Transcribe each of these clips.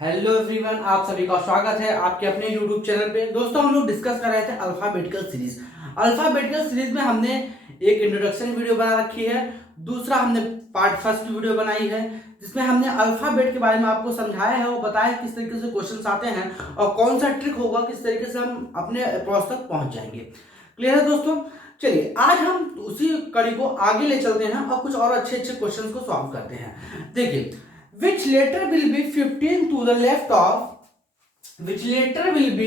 Hello everyone, आप सभी का स्वागत है आपके अपने यूट्यूब चैनल पे। दोस्तों, हम लोग डिस्कस कर रहे थे अल्फाबेटिकल सीरीज। अल्फाबेटिकल सीरीज में हमने एक इंट्रोडक्शन वीडियो बना रखी है, दूसरा हमने पार्ट फर्स्ट वीडियो बनाई है जिसमें हमने अल्फाबेट के बारे में आपको समझाया है और बताया किस तरीके से क्वेश्चंस आते हैं और कौन सा ट्रिक होगा, किस तरीके से हम अपने अप्रोच तक पहुंच जाएंगे। क्लियर है दोस्तों? चलिए आज हम उसी कड़ी को आगे ले चलते हैं और कुछ और अच्छे अच्छे क्वेश्चन को सॉल्व करते हैं। देखिए, which letter will be 15 to the left of which letter will be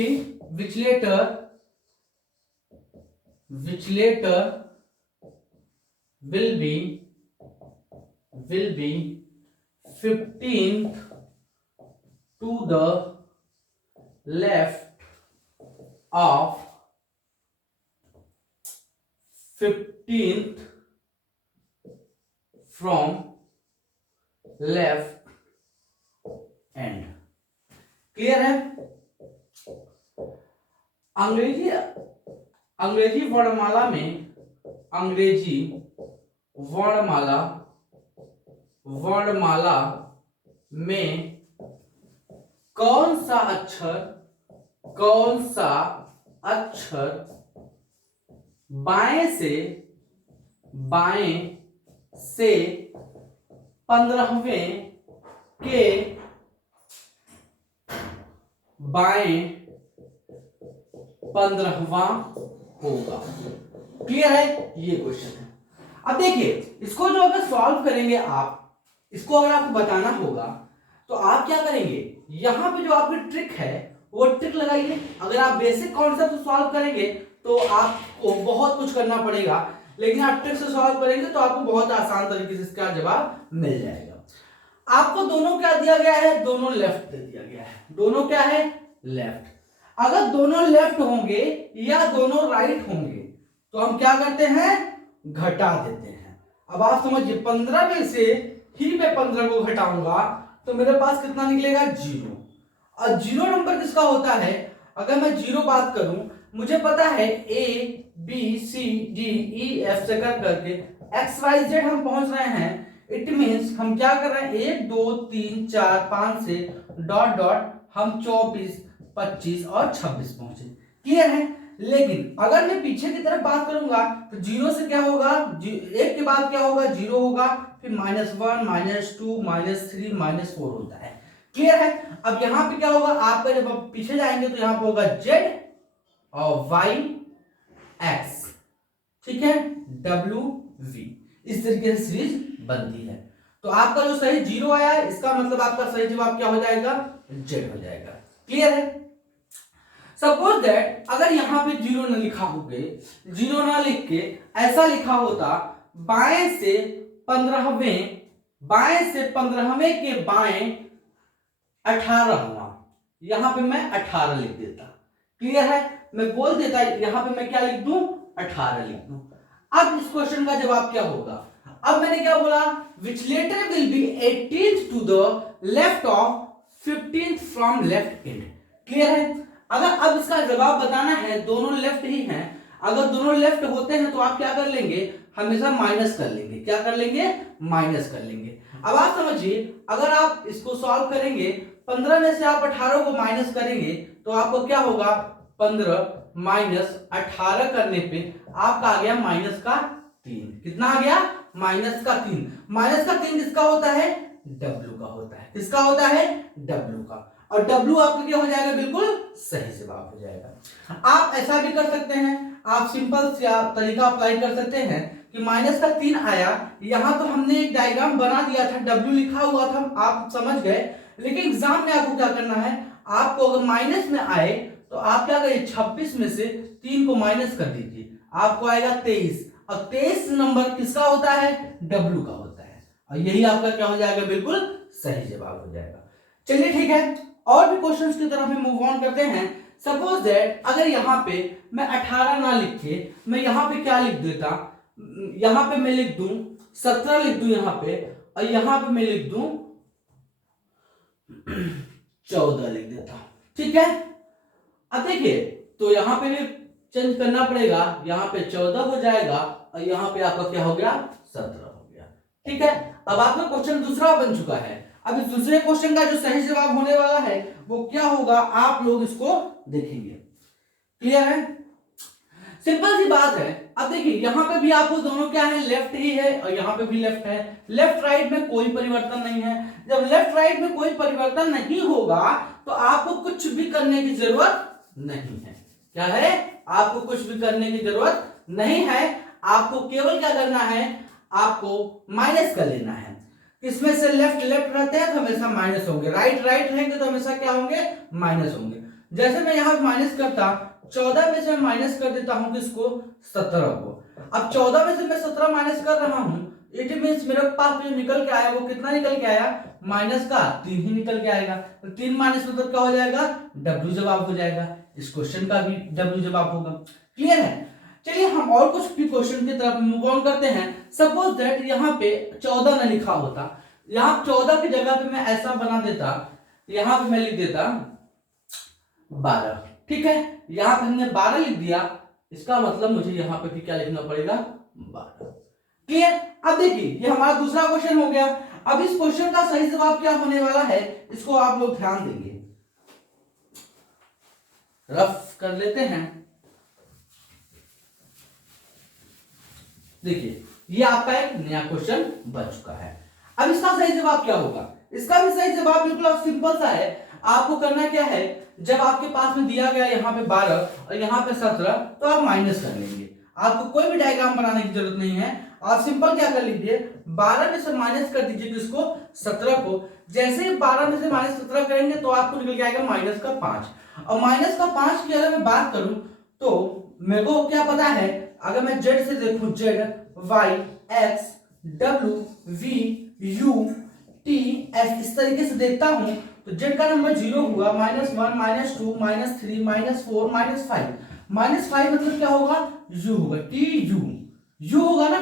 15th to the left of 15th from left and. Clear है? अंग्रेजी वर्णमाला में कौन सा अक्षर बाएं से 15वें के बाएं 15वां होगा। क्लियर है? ये क्वेश्चन है। अब देखिए, इसको जो अगर सॉल्व करेंगे आप, इसको अगर आपको बताना होगा तो आप क्या करेंगे, यहां पे जो आपकी ट्रिक है वो ट्रिक लगाइए। अगर आप बेसिक कॉन्सेप्ट सॉल्व करेंगे तो आपको बहुत कुछ करना पड़ेगा, लेकिन आप ट्रिक से सॉल्व करेंगे तो आपको बहुत आसान तरीके से इसका जवाब मिल जाएगा। आपको दोनों क्या दिया गया है? दोनों लेफ्ट दे दिया गया है। दोनों क्या है? लेफ्ट। अगर दोनों लेफ्ट होंगे या दोनों राइट होंगे तो हम क्या करते हैं? घटा देते हैं। अब आप समझिए, 15 में से ही मैं 15 को घटाऊंगा तो मेरे पास कितना निकलेगा? 0। और 0 नंबर किसका होता है? अगर मैं 0 बात करूं, मुझे पता है A B C D E F से करके XYZ हम पहुंच रहे हैं। इट मीन्स हम क्या कर रहे हैं? 1 2 3 4 5 से डॉट डॉट हम 24 25 और 26 पहुंचे। क्लियर है? लेकिन अगर मैं पीछे की तरफ बात करूंगा तो 0 से क्या होगा? 1 के बाद क्या होगा? 0 होगा, फिर -1 -2 -3 -4 होता है। क्लियर है? अब यहां पे क्या होगा? आपका जब आप पीछे जाएंगे तो यहां पे होगा Z और Y X, ठीक है, W V। इस तरीके से सीरीज बनती है। तो आपका जो सही 0 आया है, इसका मतलब आपका सही जवाब क्या हो जाएगा? Z हो जाएगा। क्लियर है? सपोज दैट अगर यहां पे 0 न लिखा होगे, 0 ना लिख के ऐसा लिखा होता, बाएं से 15वें के बाएं 18वां, यहां पे मैं 18 लिख देता। क्लियर है? मैं बोल देता यहां पे मैं क्या लिख दूं? 18 लिख दूं। अब इस क्वेश्चन का जवाब क्या होगा? अब मैंने क्या बोला? Which letter will be 18th to the left of 15th from left end. Clear है? अगर अब इसका जवाब बताना है, दोनों लेफ्ट ही हैं, अगर दोनों लेफ्ट होते हैं तो आप क्या कर लेंगे? हमेशा माइनस कर लेंगे। क्या कर लेंगे? माइनस कर लेंगे। अब आप समझिए, अगर आप इसको सॉल्व करेंगे, 15 में से आप 18 को माइनस करेंगे तो आपको क्या होगा? 15 माइनस 18 करने पे आपका आ गया -3। कितना आ गया? -3। -3 किसका होता है? W का होता है। किसका होता है? W का। और W आपका क्या हो जाएगा? बिल्कुल सही जवाब हो जाएगा। आप ऐसा भी कर सकते हैं, आप सिंपल सा तरीका अप्लाई कर सकते हैं कि -3 आया, यहां तो हमने एक डायग्राम बना दिया था, W लिखा हुआ था, आप समझ गए। लेकिन एग्जाम में आपको क्या करना है? आपको अगर माइनस में आए तो आप क्या करिए? 26 में से 3 को माइनस कर दीजिए, आपको आएगा 23। और 23 नंबर किसका होता है? W का होता है। और यही आपका क्या हो जाएगा? बिल्कुल सही जवाब हो जाएगा। चलिए ठीक है, और भी क्वेश्चंस की तरफ हम मूव ऑन करते हैं। सपोज दैट अगर यहां पे मैं 18 ना लिख के मैं यहां पे क्या लिख देता? यहां पे मैं लिख दूं 17 लिख दूं यहां पे, और यहां पे मैं लिख दूं 14 लिख देता। ठीक है? अब देखिए, तो यहां पे भी चेंज करना पड़ेगा, यहां पे 14 हो जाएगा और यहां पे आपका क्या हो गया? 17 हो गया। ठीक है? अब आपका क्वेश्चन दूसरा बन चुका है। अब इस दूसरे क्वेश्चन का जो सही जवाब होने वाला है वो क्या होगा, आप लोग इसको देखेंगे। क्लियर है, सिंपल सी बात है। अब देखिए यहाँ पे भी आपको दोनों क्या है, लेफ्ट ही है और यहाँ पे भी लेफ्ट है। लेफ्ट राइट में कोई परिवर्तन नहीं है। जब लेफ्ट राइट में कोई परिवर्तन नहीं होगा तो आपको कुछ भी करने की जरूरत नहीं है। क्या है, आपको कुछ भी करने की जरूरत नहीं है। आपको केवल क्या करना है, आपको माइनस कर लेना है। इसमें से लेफ्ट लेफ्ट रहते हैं तो हमेशा माइनस होंगे, राइट राइट रहेंगे तो हमेशा क्या होंगे, माइनस होंगे। जैसे मैं यहाँ माइनस करता, 14 में से मैं माइनस कर देता हूं किसको, 17 को। अब 14 में से मैं 17 माइनस कर रहा हूं, इट मींस मेरे पास जो निकल के आया वो कितना निकल के आया, माइनस का 3 ही निकल के आएगा। तो 3 माइनस मतलब क्या हो जाएगा, W जवाब हो जाएगा। इस क्वेश्चन का भी W जवाब होगा। क्लियर है, चलिए हम और कुछ भी क्वेश्चन की तरफ मूव ऑन करते हैं। सपोज दैट यहाँ पे 14 न लिखा होता, यहाँ 14 की जगह पे मैं ऐसा बना देता, यहाँ पे मैं लिख देता 12। ठीक है, यहां पे हमने 12 लिख दिया, इसका मतलब मुझे यहां पे भी क्या लिखना पड़ेगा, 12। क्लियर, अब देखिए ये हमारा दूसरा क्वेश्चन हो गया। अब इस क्वेश्चन का सही जवाब क्या होने वाला है, इसको आप लोग ध्यान देंगे, रफ कर लेते हैं। देखिए ये आपका एक नया क्वेश्चन बन चुका है। अब इसका सही जवाब क्या होगा, इसका भी सही जवाब बिल्कुल सिंपल सा है। आपको करना क्या है, जब आपके पास में दिया गया यहाँ पे 12 और यहाँ पे 17 तो आप माइनस कर लेंगे। आपको कोई भी डायग्राम बनाने की जरूरत नहीं है। आप सिंपल क्या कर लीजिए, 12 में से माइनस कर दीजिए किसको, 17 को। जैसे ही 12 में से माइनस 17 करेंगे तो आपको निकल के आएगा माइनस का 5। और माइनस का 5 की अगर मैं बात करूं तो मेरे को क्या पता है, अगर मैं जेड से देखूं, Z Y X W V U T S, इस तरीके से देखता हूं तो जेड का नंबर 0 हुआ, -1 -2 -3 -4 -5 -5 मतलब क्या होगा, यू होगा, टी यू होगा ना।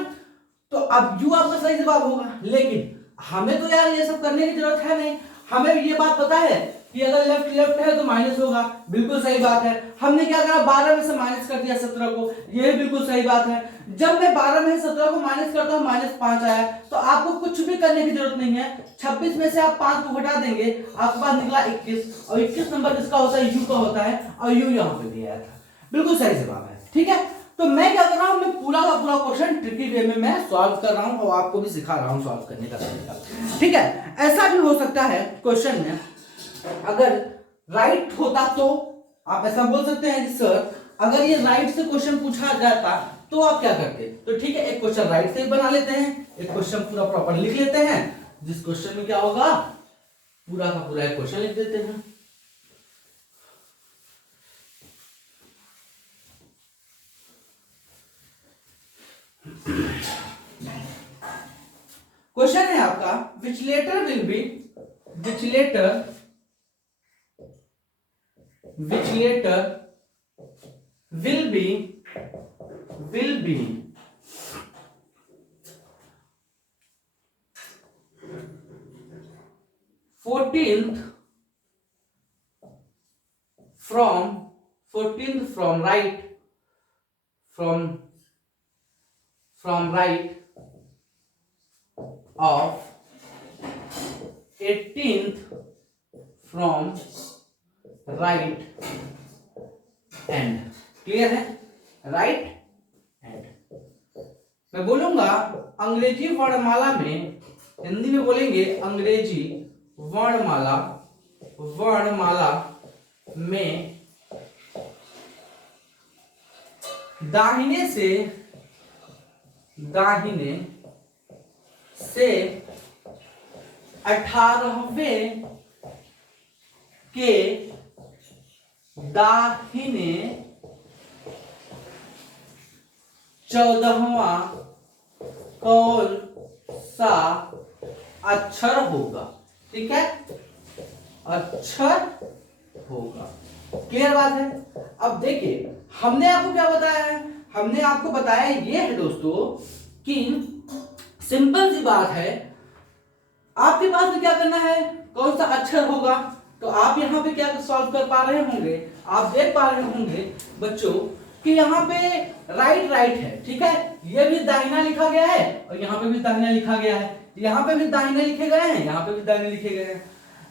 तो अब यू आपका सही जवाब होगा। लेकिन हमें तो यार ये सब करने की जरूरत है नहीं, हमें ये बात पता है कि अगर लेफ्ट लेफ्ट है तो माइनस होगा, बिल्कुल सही बात है। हमने क्या करा, 12 में से माइनस कर दिया 17 को, ये बिल्कुल सही बात है। जब मैं 12 में से 17 को माइनस करता हूं, -5 आया, तो आपको कुछ भी करने की जरूरत नहीं है। 26 में से आप 5 को घटा देंगे, आपके पास निकला 21, और 21 नंबर किसका होता है, यू का होता है, और यू यहाँ पे दिया था, बिल्कुल सही जवाब है। ठीक है, तो मैं क्या कर रहा हूं, मैं पूरा का पूरा क्वेश्चन ट्रिकी वे में मैं सॉल्व कर रहा हूं और आपको भी सिखा रहा हूं सॉल्व करने का तरीका। ठीक है, ऐसा भी हो सकता है क्वेश्चन में अगर राइट होता तो आप ऐसा बोल सकते हैं कि सर अगर ये राइट से क्वेश्चन पूछा जाता तो आप क्या करते। तो ठीक है, एक क्वेश्चन राइट से बना लेते हैं, एक क्वेश्चन पूरा प्रॉपर लिख लेते हैं, जिस क्वेश्चन में क्या होगा, पूरा का पूरा एक क्वेश्चन लिख देते हैं। क्वेश्चन है आपका, which letter will be 14th from right of 18th from right end। Clear है, राइट एंड। मैं बोलूंगा अंग्रेजी वर्णमाला में, हिंदी में बोलेंगे अंग्रेजी वर्णमाला में दाहिने से 18वें के दाहिने 14वां कौन सा अक्षर होगा। ठीक है, अक्षर होगा। क्लियर बात है। अब देखिए हमने आपको क्या बताया है, हमने आपको बताया ये है दोस्तों कि सिंपल सी बात है, आपके पास में क्या करना है, कौन सा अक्षर होगा। तो आप यहाँ पे क्या सॉल्व कर पा रहे होंगे, आप देख पा रहे होंगे बच्चों कि यहाँ पे राइट है। ठीक है, ये भी दाहिना लिखा गया है और यहाँ पे भी दाहिना लिखा गया है। यहाँ पे भी दाहिने लिखे गए हैं, यहाँ पे भी दाहिने लिखे गए हैं।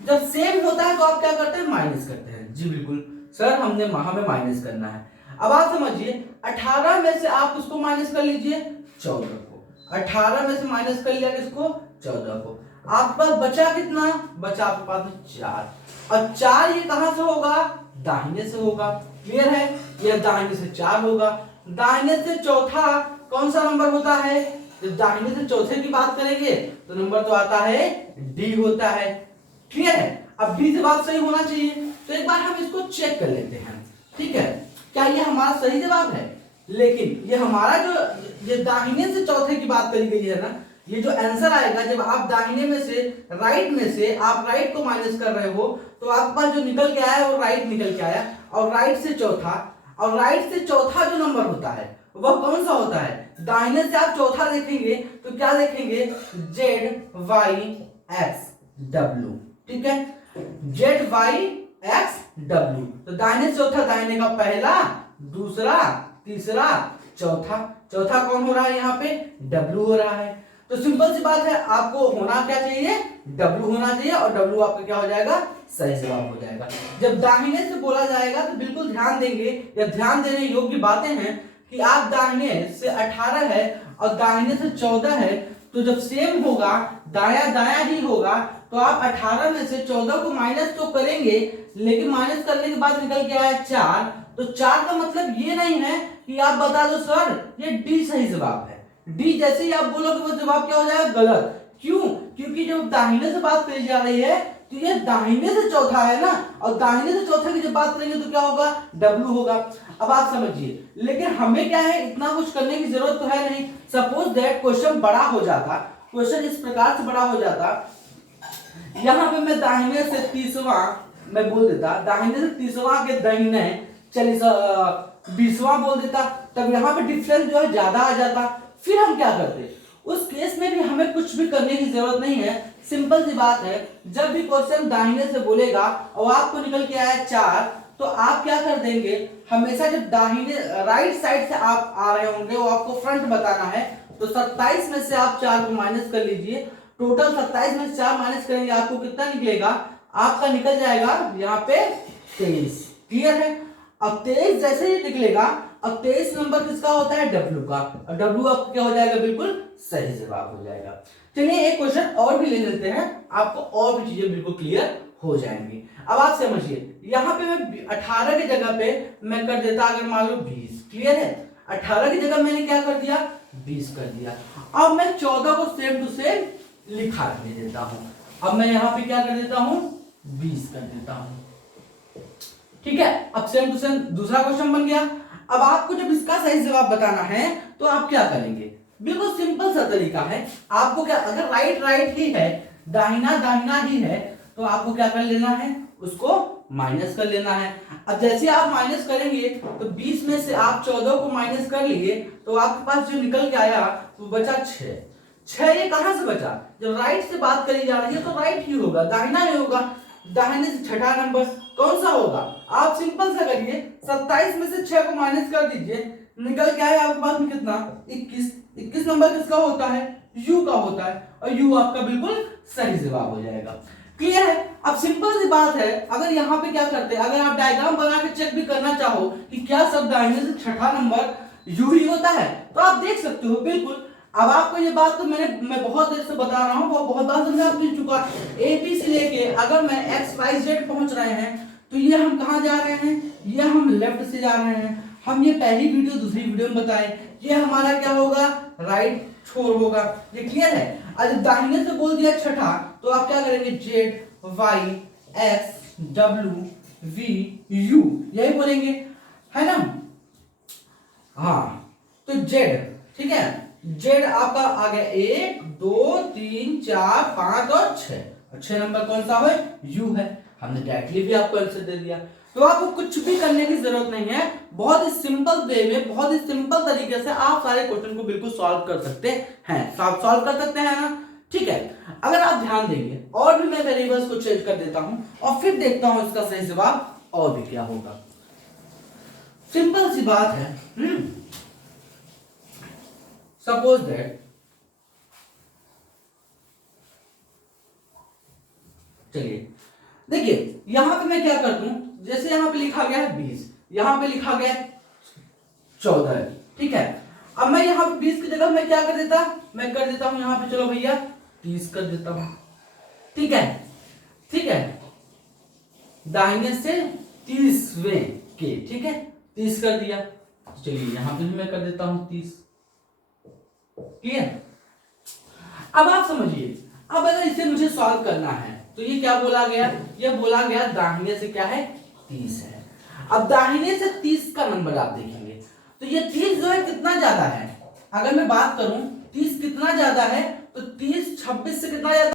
जब सेम होता है तो आप क्या करते हैं, माइनस करते हैं। जी बिल्कुल सर, हमें माइनस करना है। अब आप समझिए 18 में से आप उसको माइनस कर लीजिए 14 को, 18 में से माइनस कर लिया किसको, 14 को। आपके पास बचा कितना, बचा आपके पास 4, और 4 ये कहां से होगा, दाहिने से होगा। क्लियर है, ये दाहिने से 4 होगा। दाहिने से चौथा कौन सा नंबर होता है, जब दाहिने से चौथे की बात करेंगे तो नंबर तो आता है डी होता है। क्लियर है, अब डी से बात सही होना चाहिए, तो एक बार हम इसको चेक कर लेते हैं। ठीक है, क्या ये हमारा सही जवाब है, लेकिन ये हमारा जो ये दाहिने से चौथे की बात करी गई है ना, ये जो आंसर आएगा जब आप दाहिने में से राइट में से आप राइट को माइनस कर रहे हो तो आपके पास जो निकल के आया वो राइट निकल के आया, और राइट से चौथा, और राइट से चौथा जो नंबर होता है वह कौन सा होता है, दाहिने से आप चौथा देखेंगे तो क्या देखेंगे, ZYXW। ठीक है, ZYXW, तो दाहिने से चौथा, दाहिने का पहला, दूसरा, तीसरा, चौथा। चौथा कौन हो रहा है, यहाँ पे W हो रहा है। तो सिंपल सी बात है, आपको होना क्या चाहिए, W होना चाहिए, और W आपका क्या हो जाएगा, सही जवाब हो जाएगा। जब दाहिने से बोला जाएगा तो बिल्कुल ध्यान देंगे, या ध्यान देने योग्य बातें हैं कि आप दाहिने से 18 है और दाहिने से 14 है, तो जब सेम होगा, दाया दाया ही होगा, तो आप 18 में से 14 को माइनस तो करेंगे, लेकिन माइनस करने के बाद निकल के आया 4, तो 4 का मतलब ये नहीं है कि आप बता दो सर ये डी सही जवाब है। डी जैसे ही आप बोलोगे वो जवाब क्या हो जाएगा, गलत। क्यों, क्योंकि जब दाहिने से बात करी जा रही है तो ये दाहिने से चौथा है ना, और दाहिने से चौथे की जब बात करेंगे तो क्या होगा, W होगा। अब आप समझिए, लेकिन हमें क्या है, इतना कुछ करने की जरूरत तो है नहीं। सपोज दैट क्वेश्चन बड़ा हो जाता, क्वेश्चन इस प्रकार से बड़ा हो जाता, यहाँ पे मैं दाहिने से 30वां मैं बोल देता, दाहिने से 30वां के दाहिने 20वां बोल देता, तब यहाँ पे डिफरेंस जो है ज्यादा आ जाता। फिर हम क्या करते, उस केस में भी हमें कुछ भी करने की जरूरत नहीं है। सिंपल सी बात है, जब भी क्वेश्चन दाहिने से बोलेगा और आपको निकल के आया 4, तो आप क्या कर देंगे, हमेशा जब दाहिने राइट साइड से आप आ रहे होंगे वो आपको फ्रंट बताना है, तो 27 में से आप 4 को माइनस कर लीजिए। टोटल 27 में से 4 माइनस करेंगे, आपको कितना निकलेगा, आपका निकल जाएगा यहाँ पे 23। क्लियर है, अब 23 जैसे ही निकलेगा, अब 23 नंबर किसका होता है, W का, और W आपका क्या हो जाएगा, बिल्कुल सही जवाब हो जाएगा। चलिए एक क्वेश्चन और भी ले लेते हैं, आपको और भी चीजें बिल्कुल क्लियर हो जाएंगी। अब आप समझिए, यहाँ पे मैं 18 की जगह पे मैं कर देता अगर मान लो 20। क्लियर है, 18 की जगह मैंने क्या कर दिया, 20 कर दिया। अब मैं 14 को सेम टू सेम लिखा दे देता हूं, अब मैं यहाँ पे क्या कर देता हूं, 20 कर देता हूं। ठीक है, अब सेम टू सेम दूसरा क्वेश्चन बन गया। अब आपको जब इसका सही जवाब बताना है तो आप क्या करेंगे, बिल्कुल सिंपल सा तरीका है। आपको क्या, अगर राइट राइट ही है, दाहिना दाहिना ही है, तो आपको क्या कर लेना है, उसको माइनस कर लेना है। अब जैसे आप माइनस करेंगे तो 20 में से आप 14 को माइनस कर लिए, तो आपके पास जो निकल के आया वो बचा 6। 6 ये कहां से बचा, जब राइट से बात करी जा रही है तो राइट ही होगा, दाहिना नहीं होगा। दाहिने से छठा नंबर कौन सा होगा, आप सिंपल सा करिए, 27 में से 6 को माइनस कर दीजिए, निकल के आया आपके पास में कितना, 21। 21 नंबर किसका होता है, U का होता है, और U आपका बिल्कुल सही जवाब हो जाएगा। क्लियर है, अब सिंपल सी बात है, अगर यहाँ पे क्या करते हैं, अगर आप डायग्राम बना के चेक भी करना चाहो कि क्या सब दाहिने से छठा नंबर U ही होता है, तो आप देख सकते हो बिल्कुल। अब आपको ये बात तो मैं बहुत देर से बता रहा हूँ, बहुत बार समझा चुका, AB से लेके अगर मैं XYZ पहुंच रहे हैं तो ये हम कहाँ जा रहे हैं, ये हम लेफ्ट से जा रहे हैं। हम ये पहली वीडियो दूसरी वीडियो में बताए, ये हमारा क्या होगा, राइट छोर होगा। ये क्लियर है, आज दाहिने से बोल दिया छठा, तो आप क्या करेंगे, ZYXWVU यही बोलेंगे, है ना। हाँ, तो Z, ठीक है, Z आपका आ गया 1 2 3 4 5 और 6। 6 नंबर कौन सा है, U है। हमने डायरेक्टली भी आपको आंसर दे दिया, तो आपको कुछ भी करने की जरूरत नहीं है। बहुत ही सिंपल वे में, बहुत ही सिंपल तरीके से आप सारे क्वेश्चन को बिल्कुल सॉल्व कर सकते हैं, सॉल्व कर सकते हैं ना। ठीक है, अगर आप ध्यान देंगे और भी मैं वेरिएबल्स को चेंज कर देता हूं और फिर देखता हूं इसका सही जवाब और भी क्या होगा। सिंपल सी बात है, सपोज दैट चलिए देखिए यहां पे मैं क्या कर दूं, जैसे यहां पे लिखा गया है 20, यहां पे लिखा गया है 14, ठीक है। अब मैं यहां पे 20 की जगह मैं क्या कर देता, मैं कर देता हूं यहां पे, चलो भैया 30 कर देता हूं, ठीक है, ठीक है, दाहिने से 30वें के, ठीक है, 30 कर दिया। चलिए यहां पे भी मैं कर देता हूं 30, ठीक है। अब आप समझिए, अब अगर इसे मुझे सॉल्व करना है तो ये क्या बोला गया, ये बोला गया दाहिने से क्या है 30 है। अब दाहिने से 30 का नंबर आप देखेंगे तो ये 30 जो है कितना ज्यादा है, अगर मैं बात करूं 30 कितना ज्यादा है तो 30 26 से कितना ज्यादा